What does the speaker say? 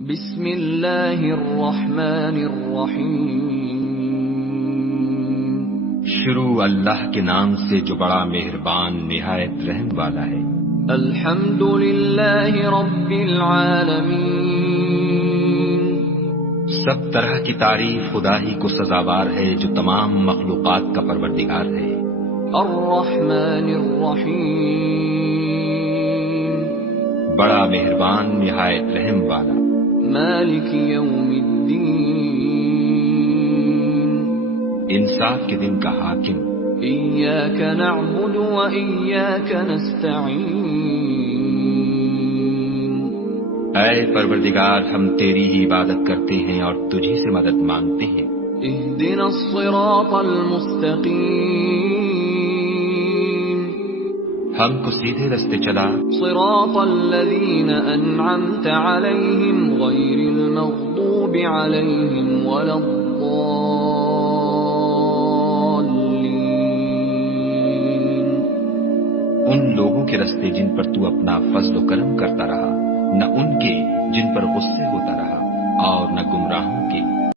بسم اللہ الرحمن الرحیم۔ شروع اللہ کے نام سے جو بڑا مہربان نہایت رحم والا ہے۔ الحمد للہ رب العالمین۔ سب طرح کی تعریف خدا ہی کو سزاوار ہے جو تمام مخلوقات کا پروردگار ہے۔ الرحمن الرحیم۔ بڑا مہربان نہایت رحم والا۔ مالک یوم الدین۔ انصاف کے دن کا حاکم۔ ایاک نعبد و ایاک نستعین۔ اے پروردگار ہم تیری ہی عبادت کرتے ہیں اور تجھی سے مدد مانگتے ہیں۔ اہدنا الصراط المستقیم۔ ہم کو سیدھے رستے چلا۔ صراط الذین انعمت علیہم غیر المغضوب علیہم ولا الضالین۔ ان لوگوں کے رستے جن پر تو اپنا فضل و کرم کرتا رہا، نہ ان کے جن پر غصے ہوتا رہا اور نہ گمراہوں کے